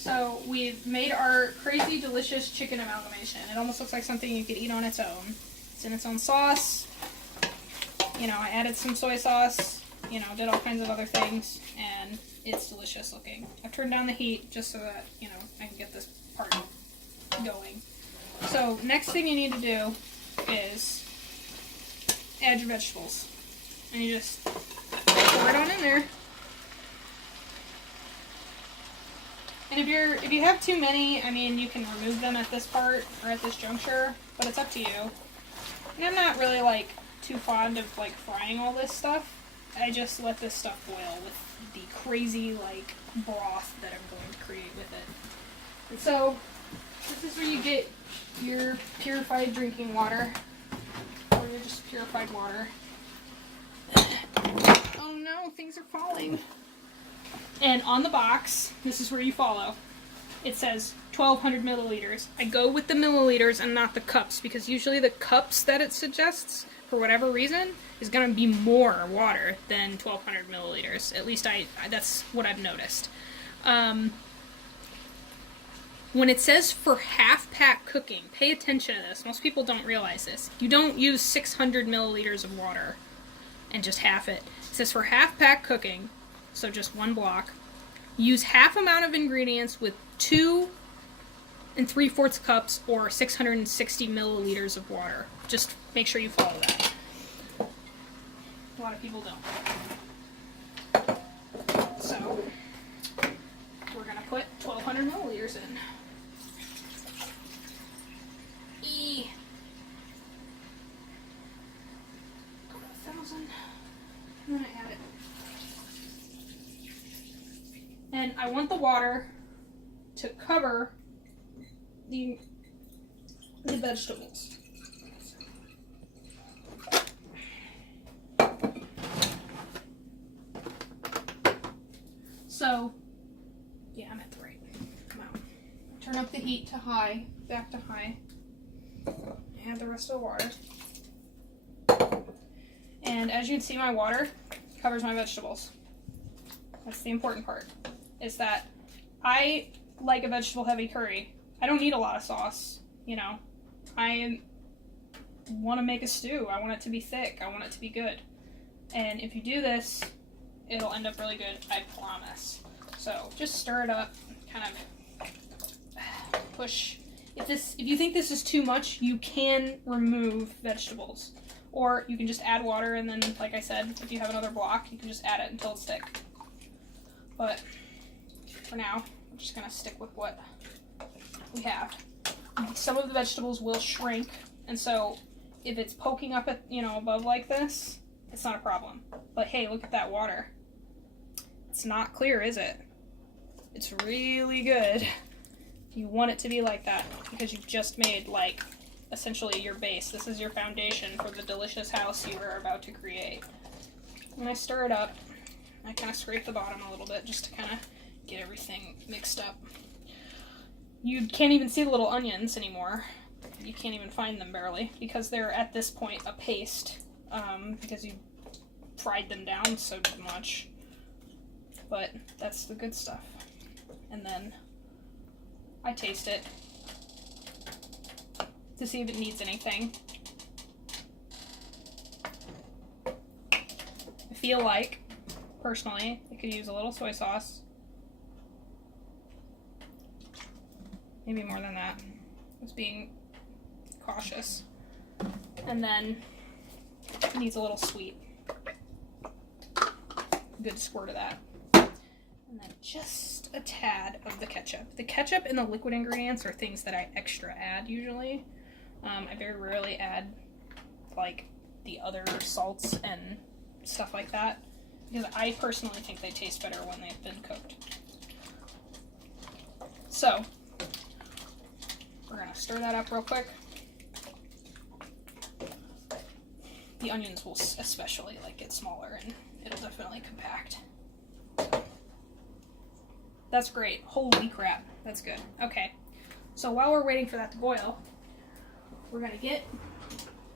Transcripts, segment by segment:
So we've made our crazy delicious chicken amalgamation. It almost looks like something you could eat on its own. It's in its own sauce. You know, I added some soy sauce, you know, did all kinds of other things, and it's delicious looking. I've turned down the heat just so that, you know, I can get this part going. So next thing you need to do is add your vegetables. And you just pour it on in there. And if you have too many, I mean, you can remove them at this part or at this juncture, but it's up to you. And I'm not really like too fond of like frying all this stuff. I just let this stuff boil with the crazy like broth that I'm going to create with it. And so this is where you get your purified drinking water, or your just purified water. Oh no, things are falling. And on the box, this is where you follow. It says 1200 milliliters. I go with the milliliters and not the cups, because usually the cups that it suggests, for whatever reason, is going to be more water than 1200 milliliters. At least that's what I've noticed. When it says for half-pack cooking, pay attention to this. Most people don't realize this. You don't use 600 milliliters of water and just half it. It says for half-pack cooking, so just one block, use half amount of ingredients with 2 3/4 cups or 660 milliliters of water. Just make sure you follow that. A lot of people don't. So, we're going to put 1200 milliliters in. Go to 1,000. And then I add it. And I want the water to cover the vegetables. So, yeah, I'm at the right amount. Turn up the heat to high, back to high. Add the rest of the water. And as you can see, my water covers my vegetables. That's the important part, is that I like a vegetable heavy curry. I don't need a lot of sauce, you know. I want to make a stew. I want it to be thick. I want it to be good. And if you do this, it'll end up really good, I promise. So just stir it up, kind of push. If you think this is too much, you can remove vegetables. Or you can just add water, and then, like I said, if you have another block, you can just add it until it's thick. But for now, I'm just going to stick with what we have. Some of the vegetables will shrink, and so if it's poking up at, you know, above like this, it's not a problem. But hey, look at that water. It's not clear, is it? It's really good. You want it to be like that because you've just made, like, essentially your base. This is your foundation for the delicious house you are about to create. When I stir it up, I kind of scrape the bottom a little bit just to kind of get everything mixed up. You can't even see the little onions anymore. You can't even find them barely because they're at this point a paste because you fried them down so much. But that's the good stuff. And then I taste it to see if it needs anything. I feel like, personally, it could use a little soy sauce. Maybe more than that. I was being cautious. And then it needs a little sweet. Good squirt of that. And then just a tad of the ketchup. The ketchup and the liquid ingredients are things that I extra add usually. I very rarely add like the other salts and stuff like that because I personally think they taste better when they've been cooked. So we're gonna stir that up real quick. The onions will especially like get smaller and it'll definitely compact. That's great. Holy crap. That's good. Okay. So while we're waiting for that to boil, we're going to get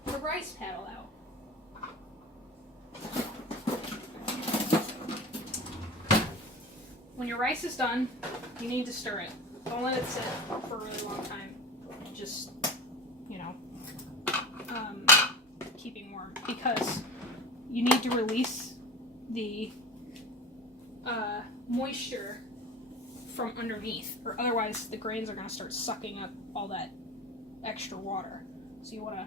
the rice paddle out. when your rice is done, you need to stir it. Don't let it sit for a really long time. Just, you know, keeping warm, because you need to release the moisture from underneath, or otherwise the grains are going to start sucking up all that extra water. So you want to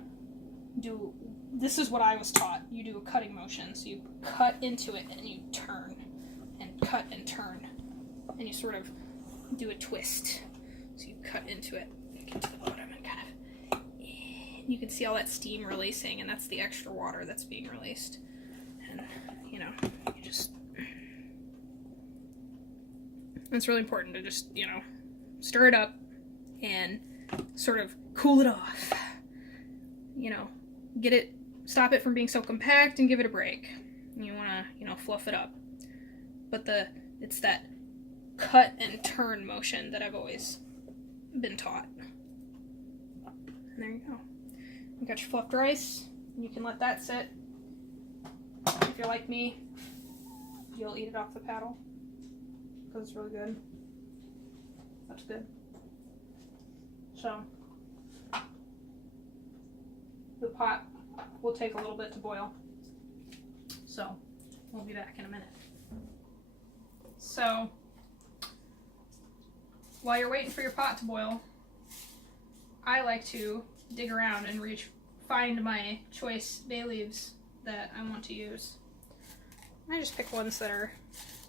do, this is what I was taught, you do a cutting motion. So you cut into it and you turn and cut and turn, and you sort of do a twist. So you cut into it, get to the bottom, and kind of, you can see all that steam releasing, and that's the extra water that's being released. And, you know, you just, it's really important to just, you know, stir it up and sort of cool it off. You know, get it, stop it from being so compact and give it a break. You want to, you know, fluff it up. But it's that cut and turn motion that I've always been taught. And there you go. You got your fluffed rice. You can let that sit. If you're like me, you'll eat it off the paddle, because it's really good. That's good. So, the pot will take a little bit to boil. So, we'll be back in a minute. So, while you're waiting for your pot to boil, I like to dig around and find my choice bay leaves that I want to use. I just pick ones that are,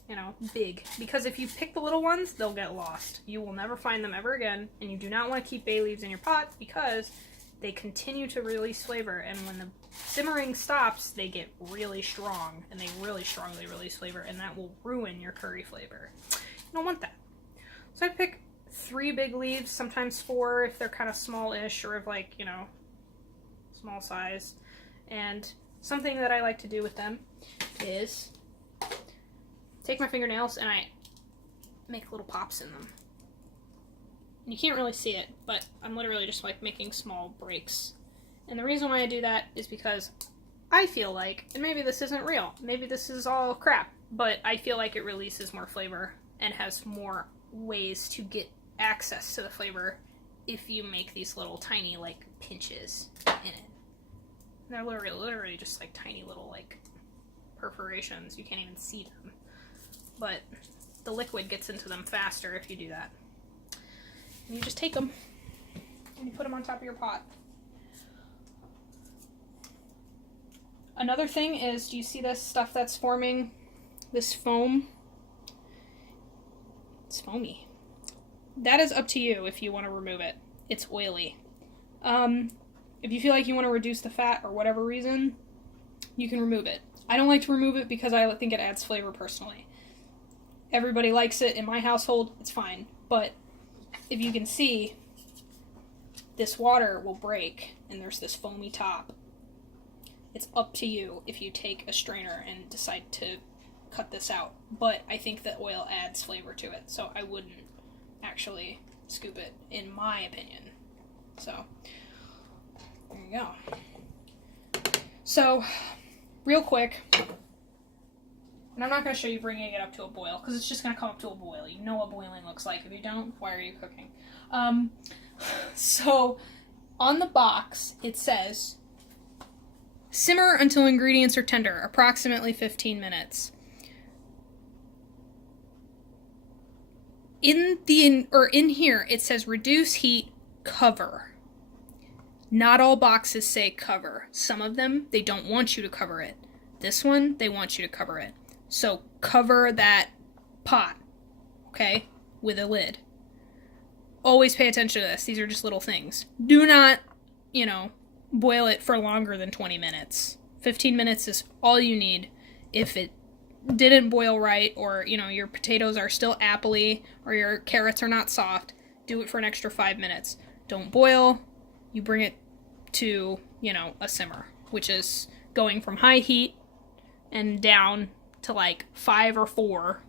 you know, big, because if you pick the little ones, they'll get lost. You will never find them ever again, and you do not want to keep bay leaves in your pot because they continue to release flavor, and when the simmering stops, they get really strong, and they really strongly release flavor, and that will ruin your curry flavor. You don't want that. So I pick 3 big leaves, sometimes 4 if they're kind of small-ish, or if, like, you know, small size. And something that I like to do with them is take my fingernails and I make little pops in them. And you can't really see it, but I'm literally just like making small breaks. And the reason why I do that is because I feel like, and maybe this isn't real, maybe this is all crap, but I feel like it releases more flavor and has more ways to get access to the flavor if you make these little tiny like pinches in it. And they're literally just like tiny little like perforations. You can't even see them. But the liquid gets into them faster if you do that. And you just take them and you put them on top of your pot. Another thing is, do you see this stuff that's forming? This foam? It's foamy. That is up to you if you want to remove it. It's oily. If you feel like you want to reduce the fat or whatever reason, you can remove it. I don't like to remove it because I think it adds flavor personally. Everybody likes it in my household, it's fine. But if you can see, this water will break and there's this foamy top. It's up to you if you take a strainer and decide to cut this out. But I think that oil adds flavor to it, so I wouldn't actually scoop it, in my opinion. So, there you go. So, real quick, and I'm not going to show you bringing it up to a boil, because it's just going to come up to a boil. You know what boiling looks like. If you don't, why are you cooking? So, on the box, it says, simmer until ingredients are tender, approximately 15 minutes. In here, it says reduce heat, cover. Not all boxes say cover. Some of them, they don't want you to cover it. This one, they want you to cover it. So cover that pot, okay, with a lid. Always pay attention to this. These are just little things. Do not, boil it for longer than 20 minutes. 15 minutes is all you need. If it didn't boil right, or, your potatoes are still appley, or your carrots are not soft, do it for an extra 5 minutes. Don't boil. You bring it to, a simmer, which is going from high heat and down to like 5 or 4,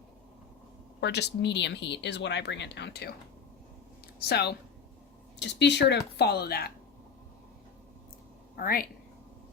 or just medium heat is what I bring it down to. So, just be sure to follow that. All right.